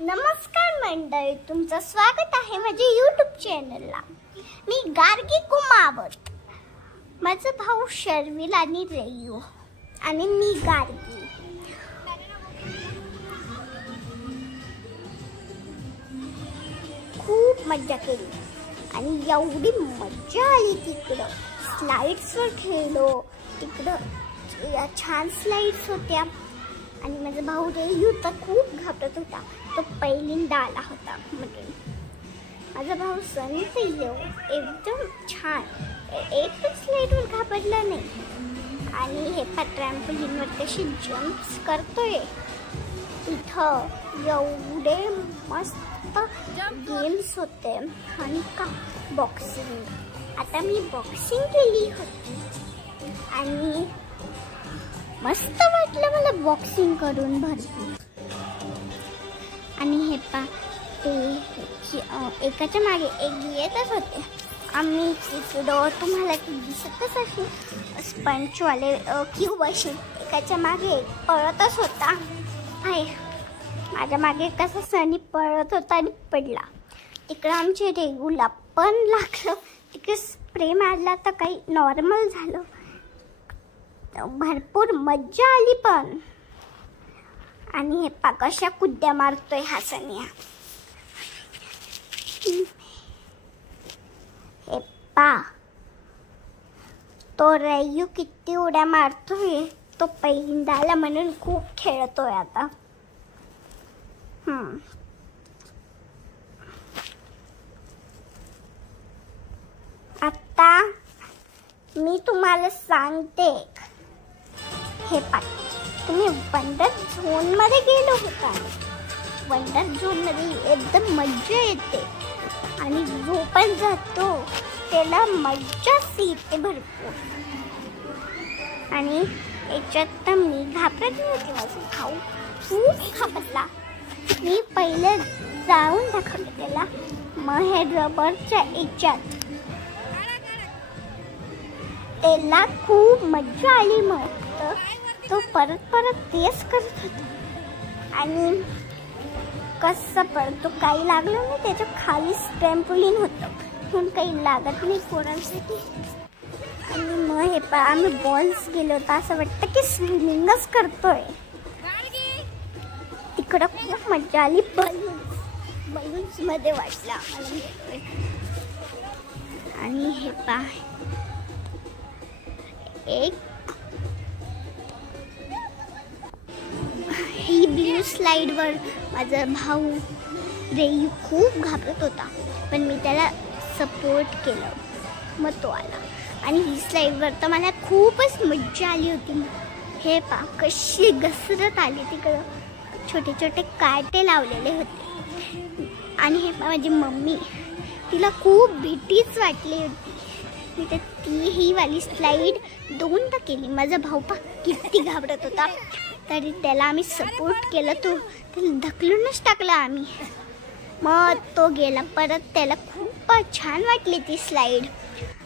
नमस्कार मंडळी, तुमचं स्वागत आहे माझ्या YouTube चॅनलला। मी गार्गी कुमावत, माझा भाऊ शर्विल आणि रेयू आणि मी गार्गी। खूप मजा केली आणि एवढी मजा आली। तिकडं स्लाइड्सवर खेळलो, तिकडं छान स्लाइड्स होत्या आणि माझा भाऊ रेयू तर खूप घाबरत होता। तो पहिल्यांदा आला होता म्हणून। माझा भाऊ सनी एकदम छान, एकच स्लाइडवर घाबरला नाही आणि हे ट्रॅम्पोलिनवर कशी जम्प्स करतोय। इथं एवढे मस्त गेम्स होते आणि का बॉक्सिंग। आता मी बॉक्सिंग केली होती आणि मस्त वाटलं मला बॉक्सिंग करून भरपूर। आणि हे ते एकाच्या मागे एक येतच होते। आम्ही तिकडं तुम्हाला ती दिसतच अशी स्पंचवाले क्यूब अशी एकाच्या मागे एक पळतच होता। आहे माझ्या मागे कसा सनी पळत होता आणि पडला। तिकडं आमच्या रेगूला पण लागलं, तिकडे स्प्रे मारला तर काही नॉर्मल झालं। भरपूर मजा आली पण। आणि हे कशा कुद्या मारतोय हा सनिया। हे तो रेयू किती उड्या मारतोय। तो पहिल्यांदा आला म्हणून खूप खेळतोय आता। आता मी तुम्हाला सांगते, हे तुम्ही वंडर झोन मध्ये गेलो होता। वंडर झोन मध्ये एकदम मजा येते आणि जो पण जातो त्याला मजाच येते भरपूर। आणि याच्यात तर मी घाबरत नव्हती, माझा भाऊ खूप घाबरला। मी पहिले जाऊन दाखवलं त्याला, मग हे रबरच्या याच्यात त्याला खूप मजा आली। मग तो परत तेच करत होता आणि कसं तो काही लागलं नाही। त्याच्या खाली ट्रॅम्पोलिन होतं म्हणून काही लागत नाही पोरांसाठी। आणि मग हे आम्ही बॉल्स गेलो तर असं वाटतं की स्विमिंगच करतोय। तिकडं खूप मजा आली। बलून्स मध्ये वाटलं आम्हाला। आणि हे एक ही ब्लू स्लाइडवर माझा भाऊ रेयू खूप घाबरत होता, पण मी त्याला सपोर्ट केलं, मग तो आला। आणि ही स्लाइडवर तर मला खूपच मजा आली होती। हे कशी घसरत आली, तिकडं छोटे छोटे काटे लावलेले होते। आणि हे माझी मम्मी, तिला खूप भीतीच वाटली होती। मी तर ही वाली स्लाइड दोनदा केली। माझा भाऊ किती घाबरत होता तरी त्याला आम्ही सपोर्ट केलं, त्याला ढकलूनच टाकलं आम्ही। मग तो गेला परत। त्याला खूप छान वाटली ती स्लाइड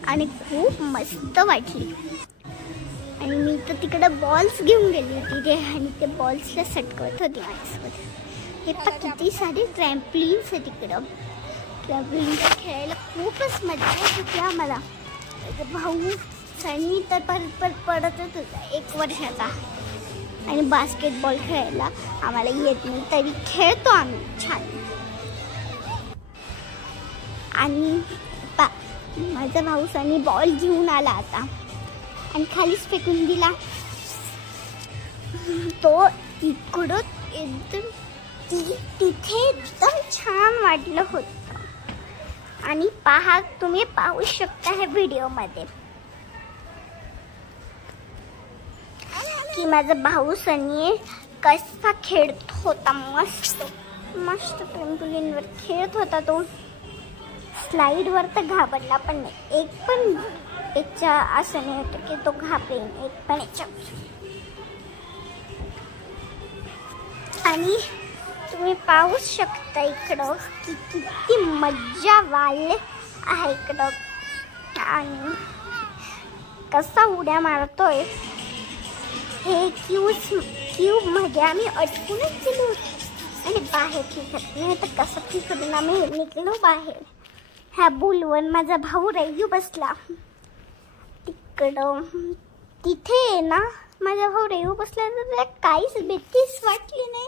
आणि खूप मस्त वाटली। आणि मी तर तिकडं बॉल्स घेऊन गेली होती ते, आणि ते बॉल्सला सटकवत होती माझ्यासोबत। हे किती सारे ट्रॅम्पलिन्स आहे तिकडं। ट्रॅम्पलिनला खेळायला खूपच मजा येत होती आम्हाला। भाऊ सनी तर परत पडतच होता 1 वर्षाचा। आणि बास्केटबॉल खेळायला आम्हाला येत नाही तरी खेळतो आम्ही छान। आणि माझा भाऊ सनी बॉल घेऊन आला आता आणि खालीच फेकून दिला। तो इकडं एकदम तिथे एकदम छान वाटलं होतं। आणि तुम्ही पाहू शकता हे व्हिडिओ मध्ये की माझा भाऊ सनी कसा खेळत होता। मस्त ट्रॅम्पोलिनवर खेळत होता तो। स्लाइडवर तर घाबरला पण नाही, एक पण याच्या असं नाही होतं की तो घाबरेल एक पण याच्या। आणि तुम्ही पाहू शकता इकडं की किती मजा वाले आहे इकडं। आणि कसा उड्या मारतोय। हे क्यूब मध्ये आम्ही अटकूनच गेलो होतो। आणि बाहेर निघत नाही तर कसं पण करून आम्ही निघलो बाहेर. ह्या बुलवर माझा भाऊ रयू बसला तिकडं. तिथे ना माझा भाऊ रयू बसला तर त्याला काहीच भीतीच वाटली नाही.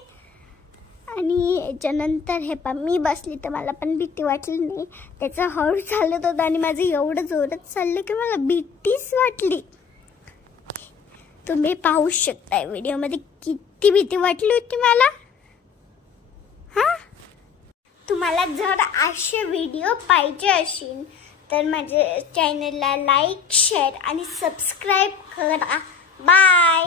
आणि याच्यानंतर हे पा मी बसली तर मला पण भीती वाटली नाही. त्याचा हळू चालत होता आणि माझं एवढं जोरात चाललं की मला भीतीच वाटली. तुम्ही पाहू शकताय व्हिडिओमध्ये किती भीती वाटली होती मला. हां, तुम्हाला जर असे व्हिडिओ पाहिजे असेल तर माझ्या चॅनलला लाईक, शेअर आणि सबस्क्राईब करा. बाय.